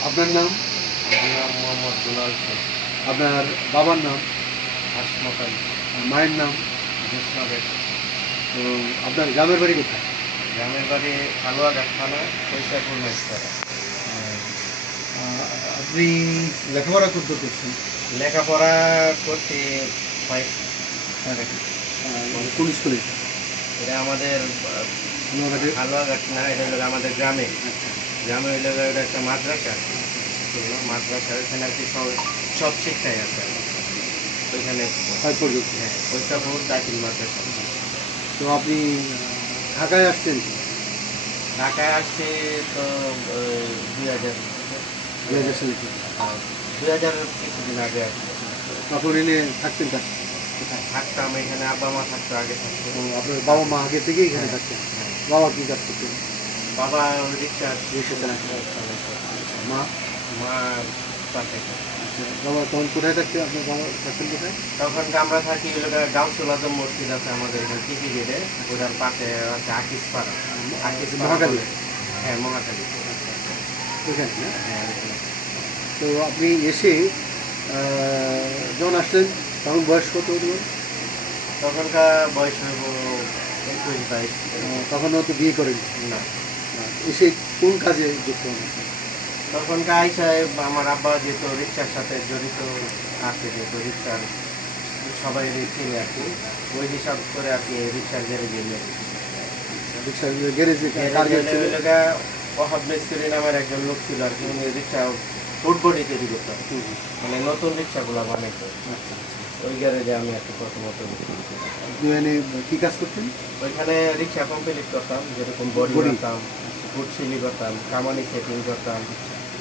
আপনার নাম? আমার নাম মোহাম্মদ দুলাল শেখ। আপনার বাবার নাম? হাসমত আলী। আর মায়ের নাম? জোৎস্না বেগম। তো আপনার গ্রামের বাড়ি কোথায়? গ্রামের বাড়ি হালুয়াঘাট থানা, কৈশাপুর মাইজপাড়া। আহ, আপনি লেখাপড়া করতে করছেন? লেখাপড়া করতে 5 কোন স্কুলে? এটা আমাদের নোয়াখালী? হালুয়াঘাট না, এটা হলো আমাদের গ্রামে। আচ্ছা। গ্রামে হইলে এটা একটা মাদ্রাসা। মাদ্রাসা ওইখানে আর কি সব সব শিক্ষাই আছে আর কি। ওইখানে 5 পর্যন্ত? হ্যাঁ, কৈশাপুর দাখিল মাদ্রাসা। তো আপনি ঢাকায় আসছেন কি? ঢাকায় আসছি তো 2000 2000 সালে থেকে? 2000 কিছুদিন আগে আসছি। তখন এনে থাকতেন কোথায়? থাকতাম এখানে, আব্বা মা থাকতো, আগে থাকতো। তো আপনার বাবা মা আগে থেকেই এখানে হ্যাঁ, থাকতেন? হ্যাঁ। বাবা কি কাজ করতেন? বাবা রিক্সা রিক্সা চালাতেন? চালাতো। আচ্ছা, মা? মা পাশে। আচ্ছা, বাবা তখন কোথায় থাকতেন? আপনার বাবা থাকতেন কোথায়? তখন আমরা থাকি হলো গাউসুল আজম মসজিদ আছে আমাদের এখানে টিপি গেটে, ওটার পাশে আছে আকিসপাড়া। আকিসপাড়া মহাখালী? বলে। হ্যাঁ, মহাখালী। আচ্ছা, ওইখানে না? হ্যাঁ, ওইখানে। তো আপনি এসে যখন আসলেন তখন বয়স কত হলো? তখনকার বয়স হইব 21-22। তখন তো বিয়ে করেন না, এসে কোন কাজে যুক্ত হন? তখনকার আইসায় আমার আব্বা যেহেতু রিক্সার সাথে জড়িত আছে, যেহেতু রিক্সার সবাই চিনি আর কি, ওই হিসাব করে আর কি রিক্সার গ্যারেজে নিয়ে গেছি। রিক্সার গ্যারেজে কার গ্যারেজে ছিল? ওই লোকা ওহাব মিস্ত্রি নামের একজন লোক ছিল আর কি, উনি রিক্সা ফুটবডি তৈরি করতেন, হুম, হুম। মানে নতুন রিক্সাগুলো বানাইতো। আচ্ছা, আচ্ছা। ওই গ্যারেজে আমি আর কি প্রথমত ঢুকি। আপনি মানে কি কাজ করতেন? ওইখানে রিক্সা কমপ্লিট করতাম, যেরকম বডি বডি? মারতাম, ফুট সিলি করতাম, কামানি সেটিং করতাম,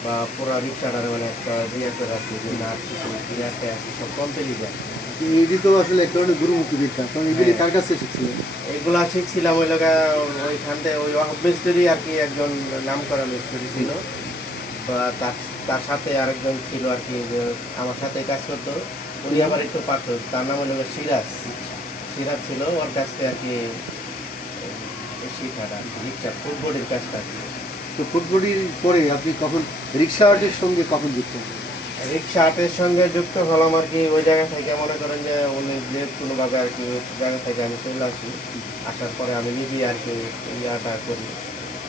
বা পুরো রিক্সাটার মানে একটা ইয়ে করে আর কি, যে নাট কিছু ইয়াতে আর কি সব কমপ্লিট আর কি। এটি তো আসলে এক ধরনের গুরুমুখী বিদ্যা, কারণ এগুলি হ্যাঁ, কার কাছে শিখছিলেন? এইগুলা শিখছিলাম ওই লোকা, ওইখান থেকে ওই ওয়াহব মিস্ত্রি আর কি একজন নাম করা মিস্ত্রি ছিল, বা তার তার সাথে আরেকজন ছিল আর কি, যে আমার সাথে কাজ করতো। উনি আবার একটু পারতো, তার নাম হলো সিরাজ। সিরাজ ছিল, ওর কাছ থেকে আর কি শেখাটা আর কি, রিক্সা ফুটবডির কাজটা আর কি। তো ফুটবডির পরে আপনি কখন রিক্সা আর্টের সঙ্গে কখন যুক্ত হন? রিক্সা আর্টের সঙ্গে যুক্ত হলাম আর কি ওই জায়গা থেকে, মনে করেন যে উনি যে কোনোভাবে আর কি ওই জায়গা থেকে আমি চলে আসি। আসার পরে আমি নিজেই আর কি ইয়াটা করি,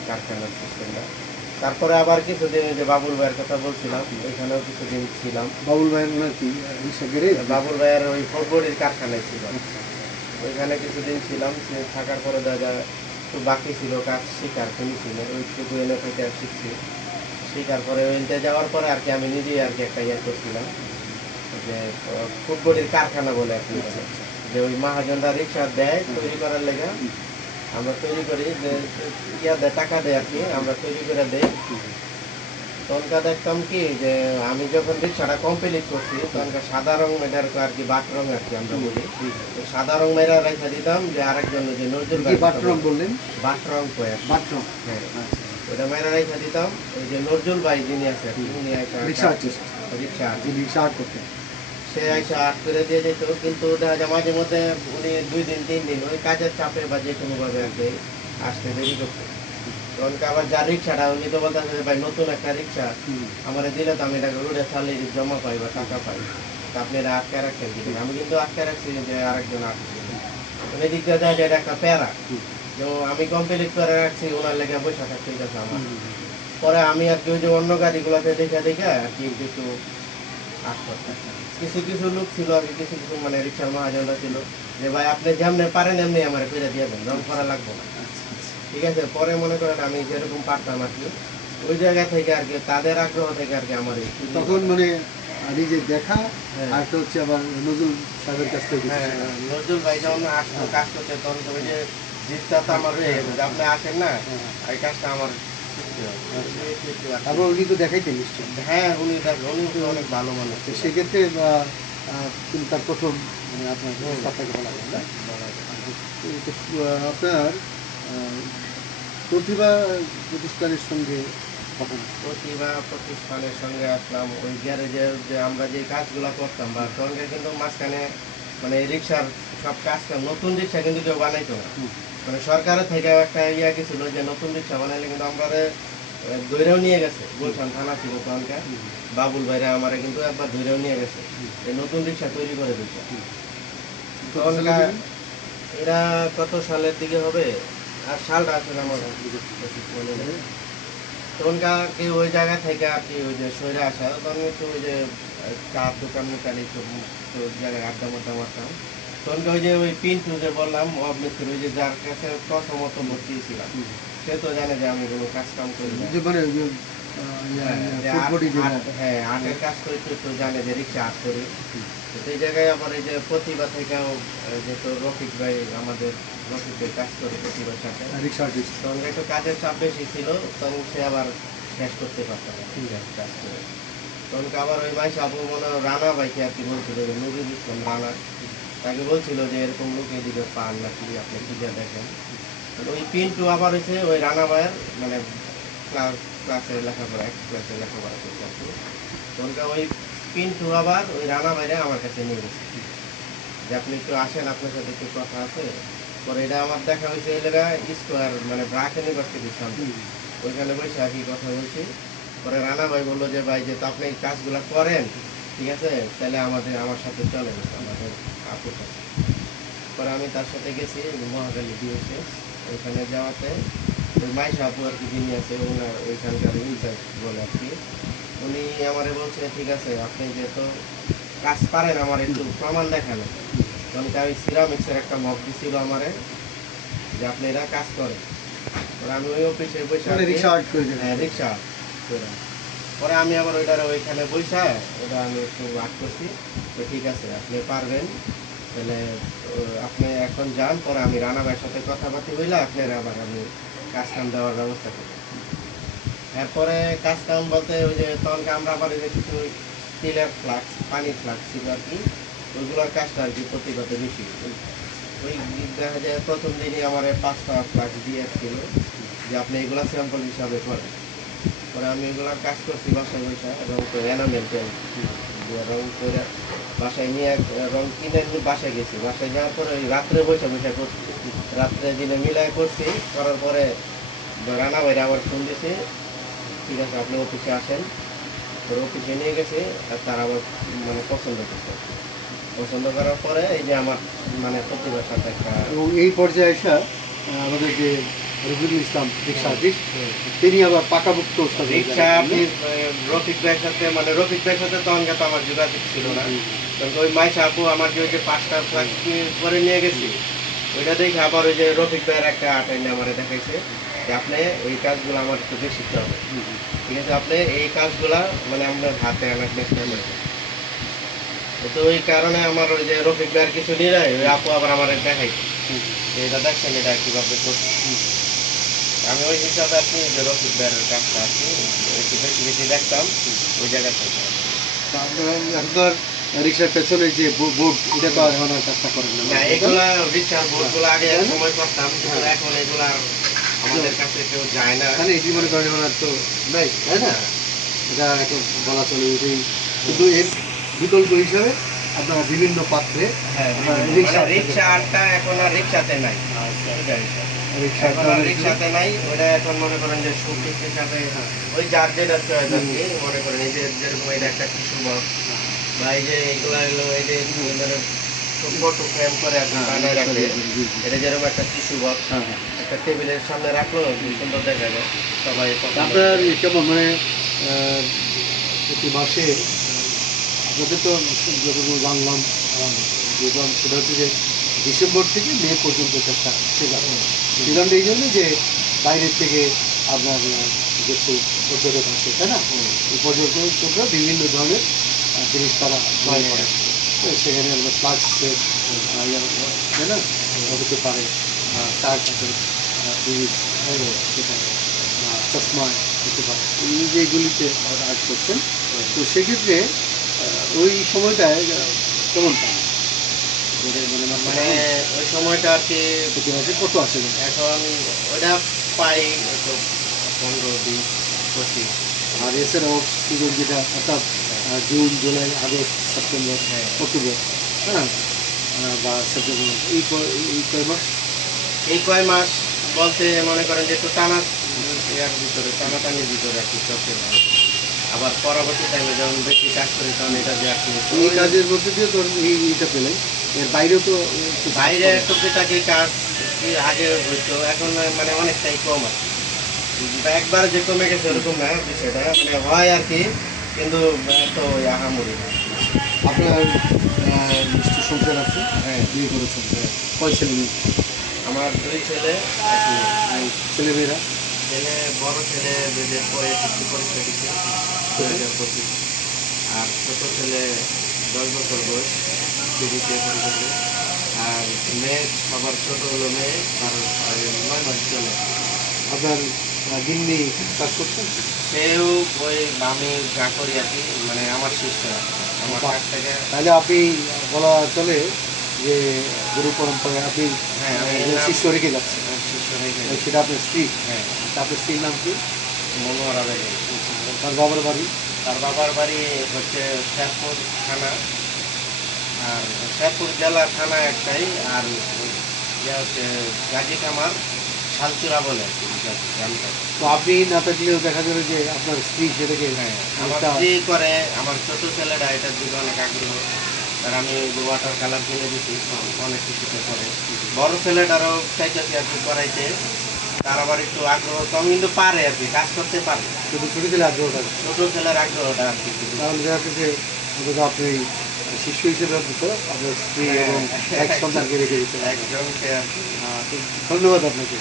কারখানার সিস্টেমটা। তারপরে আবার কিছুদিন ওই যে বাবুল ভাইয়ের কথা বলছিলাম, ওইখানেও কিছুদিন ছিলাম। বাবুল ভাইয়ের ওনার কি রিক্সা গ্যারেজ? বাবুল ভাইয়ের ওই ফুটবডির কারখানায় ছিলাম, আচ্ছা, ওইখানে কিছুদিন ছিলাম। থাকার পরে দেখা একটু বাকি ছিল কাজ শেখার, ফিনিশিং ওইটুকু এনে থেকে শিখছি। শেখার পরে ওইটা যাওয়ার পরে আর কি আমি নিজেই আর কি একটা ইয়ে করছিলাম, যে ফুটবলের কারখানা বলে আর কি, আচ্ছা, বলে আচ্ছা। যে ওই মহাজনরা রিক্সা দেয় তৈরি করার লেগে, হুম, আমরা তৈরি করি, যে ইয়া দেয়, টাকা দেয় আর কি, আমরা তৈরি করে দেই। হুম, তখনকার দেখতাম কি যে আমি যখন রিক্সাটা কমপ্লিট করছি, তখনকার সাদা রং এটার আর কি বাট রং আর কি আমরা হুম, বলি, হুম। তো সাদা রং মেরা রেখে দিতাম, যে আরেকজন যে নজরুল কি ভাই বাথরুম বললেন? বাট রং কয় আর কি। বাথরুম? হ্যাঁ, আচ্ছা। ওটা মেরা রেখে দিতাম। ওই যে নজরুল ভাই যিনি আছে আর কি, উনি একটা রিক্সা আর্টিস্ট? রিক্সা, যিনি রিক্সা আর্ট করতেন? সে এসে আর্ট করে দিয়ে যেত, কিন্তু দেখা যায় মাঝে মধ্যে উনি 2 দিন 3 দিন ওই কাজের চাপে বা যে কোনোভাবে আর কি আসতে দেরি করতো। তখন আবার যার রিক্সাটা, উনি তো বলতেছে যে ভাই নতুন একটা রিক্সা হুম, আমার দিলে তো আমি এটা রোডে চালিয়ে জমা পাই বা টাকা পাই, তা আপনি এটা আটকে রাখেন দিলেন। আমি কিন্তু আটকে রাখছি, যে আরেকজন আসছে, মানে দিক দিয়ে দেখা যায় এটা একটা প্যারা, হুম, যে আমি কমপ্লিট করে রাখছি, ওনার লেগে পয়সা থাকতে হইতেছে আমার। হুম, হুম। পরে আমি আর কি ওই যে অন্য গাড়িগুলোতে দেখে দেখে আর কি একটু একটু আসতো। কিছু কিছু লোক ছিল আর কি, কিছু কিছু মানে রিক্সার মহাজনরা ছিল, যে ভাই আপনি যেমনি পারেন এমনি আমার করে দিয়ে দেন, রং করা লাগবে না। আচ্ছা, আচ্ছা। ঠিক আছে, পরে মনে করেন আমি যেরকম পারতাম আর কি, ওই জায়গা থেকে আর কি তাদের আগ্রহ থেকে আর কি আমার এই তখন মানে নিজে দেখা, হ্যাঁ, আর একটা হচ্ছে আবার নজরুল সাহেবের কাছ থেকে কিছু হ্যাঁ, শেখা। নজরুল ভাই যখন আসতো কাজ করতে, তখন তো ওই যে জিতটা তো আমার রয়ে গেছে, যে আপনি আসেন না, হ্যাঁ, এই কাজটা আমার শিখতে হবে। আচ্ছা। একটু একটু আর কি। তারপর উনি তো দেখাইতেন নিশ্চয়ই। হ্যাঁ, উনি তো অনেক ভালো মানুষ তো ছিলেন। সেক্ষেত্রে তিনি তার প্রথম মানে আপনার হুম, উস্তাদটাকে বলা যায় না? বলা যায়। তো আপনার আহ, প্রতিভা প্রতিষ্ঠানের সঙ্গে কখন? প্রতিভা প্রতিষ্ঠানের সঙ্গে আসলাম ওই গ্যারেজের, যে আমরা যে কাজগুলো করতাম, বা তখনকার কিন্তু মাঝখানে মানে রিক্সার সব কাজটা, নতুন রিক্সা কিন্তু কেউ বানাইতো না। হুম, মানে সরকারের থেকে একটা ইয়া গেছিল, যে নতুন রিক্সা বানাইলে কিন্তু আমরা ধইরেও নিয়ে গেছে, গুলশান থানা ছিল তখনকার। বাবুল ভাইরা আমারে কিন্তু একবার ধইরেও নিয়ে গেছে, এই নতুন রিক্সা তৈরি করে দিচ্ছে। তখনকার এরা কত সালের দিকে হবে, আর সালটা আসলে আমার সঠিক মনে নেই। তখনকার কি ওই জায়গা থেকে আর কি ওই যে সইরে আসা, তখন একটু ওই যে চার দোকান মোকান এইসব তো জায়গায় আড্ডা মাড্ডা মারতাম। তখনকার ওই যে ওই পিন্টু যে বললাম অবমিস্ত্রি, ওই যে যার কাছে প্রথমত ভর্তি ছিলাম, সে তো জানে যে আমি কোনো কাজ কাম করি না। মানে হ্যাঁ, আর্টের কাজ করি, তো জানে যে রিক্সা আর্ট করি। তো সেই জায়গায় আবার এই যে প্রতিভা থেকেও যেহেতু রফিক ভাই, আমাদের রফিক ভাই কাজ করে প্রতিভার সাথে, রিক্সা আর্টিস্ট। তখন একটু কাজের চাপ বেশি ছিল, তখন সে আবার শেষ করতে পারতাম না, ঠিক আছে কাজ করে। তখন আবার ওই মাইস আপু মনে হয় রানা ভাইকে আর কি বলছিল যে নুরুল ইসলাম রানা, তাকে বলছিল যে এরকম লোক এদিকে পান নাকি, আপনি কি যা দেখেন। তো ওই পিন্টু আবার হয়েছে ওই রানা ভাইয়ের মানে ক্লাসে লেখাপড়া, এক ক্লাসে লেখাপড়া করতে আর কি। তখনকার ওই পিন্টু আবার ওই রানা ভাইরে আমার কাছে নিয়ে গেছে যে আপনি একটু আসেন, আপনার সাথে একটু কথা আছে। পরে এটা আমার দেখা হয়েছে এই জায়গায় স্কোয়ার মানে ব্রাক ইউনিভার্সিটির সামনে, ওইখানে বসে আর কি কথা বলছি। পরে রানা ভাই বললো যে ভাই যে তো আপনি এই কাজগুলো করেন, ঠিক আছে, তাহলে আমার সাথে চলে গেছে আমাদের আপুর সাথে। পরে আমি তার সাথে গেছি মহাখালী দিয়েছে, ওইখানে যাওয়াতে ওই মাইশা আপু আর কি যিনি আছে ওনার ওইখানকার ইনচার্জ বলে আর কি, উনি আমারে বলছে ঠিক আছে আপনি যেহেতু কাজ পারেন আমার একটু প্রমাণ দেখানো। তখন ওই সিরামিক্সের একটা মগ দিছিল আমারে যে আপনি এরা কাজ করেন। পরে আমি ওই অফিসে বসে রিক্সা আর্ট করে দেবেন। হ্যাঁ রিক্সা করে। পরে আমি আবার ওইটার ওইখানে বসে ওটা আমি একটু আর্ট করছি। তো ঠিক আছে আপনি পারবেন, তাহলে আপনি এখন যান, পরে আমি রানা ভাইয়ের সাথে কথাবার্তা হইলে আপনার আবার আমি কাজ কাম দেওয়ার ব্যবস্থা করি। এরপরে কাজ কাম বলতে ওই যে তখন আমরা আবার এই যে কিছু স্টিলের ফ্লাক্স, পানির ফ্লাক্স ছিল আর কি, ওইগুলোর কাজটা আর কি প্রতিবাদে বেশি। ওই দেখা যায় প্রথম দিনই আমার 5টা ফ্লাক্স দিয়ে আসছিল যে আপনি এগুলা স্যাম্পল হিসাবে করেন। পরে আমি এগুলার কাজ করছি বাসায় বসে, রং করে এনামেল পেন দিয়ে রং করে বাসায় নিয়ে রং কিনে নিয়ে বাসায় গেছি। বাসায় যাওয়ার পরে ওই রাত্রে বসে বসে করছি, রাত্রে দিনে মিলাই করছি। করার পরে রানা ভাইরা আবার ফোন দিছে, ঠিক আছে আপনি অফিসে আসেন। তোর অফিসে নিয়ে গেছে, আর তারা আবার মানে পছন্দ করছে। পছন্দ করার পরে এই যে আমার মানে প্রতিভার সাথে একটা এবং এই পর্যায়ে এসে আমাদের যে রফিকুল ইসলাম রিক্সা আর্টিস্ট, তিনি আবার পাকাভুক্ত রিক্সা আপনি রফিক ভাইয়ের সাথে মানে রফিক ভাইয়ের সাথে তখন তো আমার যোগাযোগ ছিল না। তখন ওই মাইশা আপু আমার যে ওই যে 5টা ফ্লাক্স করে নিয়ে গেছি, ওইটা দেখে আবার ওই যে রফিক ভাইয়ের একটা আর্ট আমার দেখাইছে যে আপনি এই কাজগুলো আমার একটু বেশি শিখতে হবে, ঠিক আছে আপনি এই কাজগুলা মানে আপনার হাতে আনার চেষ্টা করবেন। তো ওই কারণে আমার ওই যে রফিক ভাইয়ের কিছু নিয়ে যায়, ওই আপু আবার আমার দেখাইছে যে এটা দেখছেন এটা কীভাবে করছে। আমি ওই হিসাবে আর কি যে রফিক ভাইয়ের কাজটা আর কি একটু বেশি বেশি দেখতাম ওই জায়গা থেকে। আপনার রিক্সার পেছনে যে বোর্ড, এটা তো আর এখন আর কাজটা করেন না। না এগুলা রিক্সার বোর্ডগুলো আগে এক সময় করতাম, কিন্তু এখন এগুলা আর আমাদের কাছে কেউ যায় না। মানে এটি মনে করেন এখন আর তো নাই, তাই না? এটা একটু বলা চলে ওইটাই। কিন্তু এর বিকল্প হিসাবে আপনারা বিভিন্ন পাত্রে হ্যাঁ রিক্সা আটটা এখন আর রিক্সাতে নাই, এখন আর রিক্সাতে নাই। ওটা এখন মনে করেন যে শোপিস হিসাবে ওই যার যেটা চয়েস আর কি, মনে করেন এই যে যেরকম এটা একটা টিস্যু বক্স বা এই যে এগুলো হলো এই যে ফটো ফ্রেম করে আর কি বানায় রাখে, এটা যেরকম একটা টিস্যু বক্স একটা টেবিলের সামনে রাখলো সুন্দর দেখা যায় সবাই। আপনার কেমন মানে প্রতি মাসে আপনাদের তো যতটুকু জানলাম সেটা হচ্ছে যে ডিসেম্বর থেকে মে পর্যন্ত একটা সিজন। সিজনটা এই জন্য যে বাইরের থেকে আপনার যেহেতু পর্যটক আসে, তাই না? এই পর্যটকরা বিভিন্ন ধরনের জিনিস তারা ক্রয় করে। সেখানে আমরা ফ্লাক্স তাই না হতে পারে, কার্ড হতে পারে, চশমা হতে পারে, এই যেগুলিতে আর্ট করছেন। তো সেক্ষেত্রে ওই সময়টায় কেমন পান? মানে ওই সময়টা আর কি প্রতি মাসে কত আসে? এখন ওইটা পাই 15-20-25। আর এছাড়াও সিজন যেটা অর্থাৎ June, July, August, September, October, হ্যাঁ, বা সেপ্টেম্বর, এই কয় মাস? এই কয় মাস বলতে মনে করেন যে একটু টানা এর ভিতরে টানাটানির ভিতরে আর কি চলতে হয়। আবার পরবর্তী টাইমে যখন বেশি কাজ করি তখন এটা দিয়ে আর কি এই কাজের মধ্যে দিয়ে তোর এইটা পেলেন, এর বাইরেও তো কিছু কাজ বাইরে করেন। টুকিটাকি কাজ কি আগে হইতো, এখন মানে অনেকটাই কম আর কি। একবার যে কমে গেছে ওরকম না বিষয়টা, মানে হয় আর কি, কিন্তু এত আহামরি না। আপনার নিশ্চয় সন্তান আছে, হ্যাঁ, বিয়ে করেছেন, কয় ছেলে মেয়ে? আমার 2 ছেলে 1 মেয়ে। আর ছেলেমেয়েরা? ছেলে বড় ছেলে বেদের পরে এসএসসি পরীক্ষা দিচ্ছে 2025, আর ছোট ছেলে 10 বছর বয়স, দ্বিতীয় পরীক্ষা দিচ্ছে। আর মেয়ে সবার ছোট হলো মেয়ে, আর 9 মাস চলে। আপনার গিন্নি কাজ করছেন? সেও ওই আমি যা করি আর কি, মানে আমার শিষ্য আমার বাহ। কাছ থেকে। তাহলে আপনি বলা চলে যে গুরু পরম্পরায় আপনি হ্যাঁ, আমি যে নাম শিষ্য রেখে যাচ্ছেন, শিষ্য রেখে সেটা আপনার স্ত্রী। হ্যাঁ, আচ্ছা, আপনার স্ত্রীর নাম কি? মনোহরা বেগম। তার বাবার বাড়ি? তার বাবার বাড়ি হচ্ছে শেরপুর থানা, আর শেরপুর জেলা থানা একটাই, আর ইয়ে হচ্ছে গাজী কামার শালচুরা বলে আর কি গ্রামটা। তো আপনি না থাকলেও দেখা যাবে যে আপনার স্ত্রী সেটাকে হ্যাঁ, আমার একটা স্ত্রী করে, আমার ছোট ছেলেটা এটার দিকে অনেক আগ্রহ। আর আমি ওয়াটার কালার কিনে দিচ্ছি, অনেক কিছুতে করে। বড় ছেলেটারও চাইতেছি আর কি করাইতে, তার আবার একটু আগ্রহ কম, কিন্তু পারে আর কি, কাজ করতে পারে। শুধু ছোটো ছেলে আগ্রহ থাকে। ছোট ছেলের আগ্রহটা আর কি একটু কারণ দেখা যাচ্ছে যে অন্তত আপনি শিশু হিসেবে অন্তত আপনার স্ত্রী এবং এক সন্তানকে রেখে দিতে পারেন। একজনকে আর কি। তো ধন্যবাদ আপনাকে।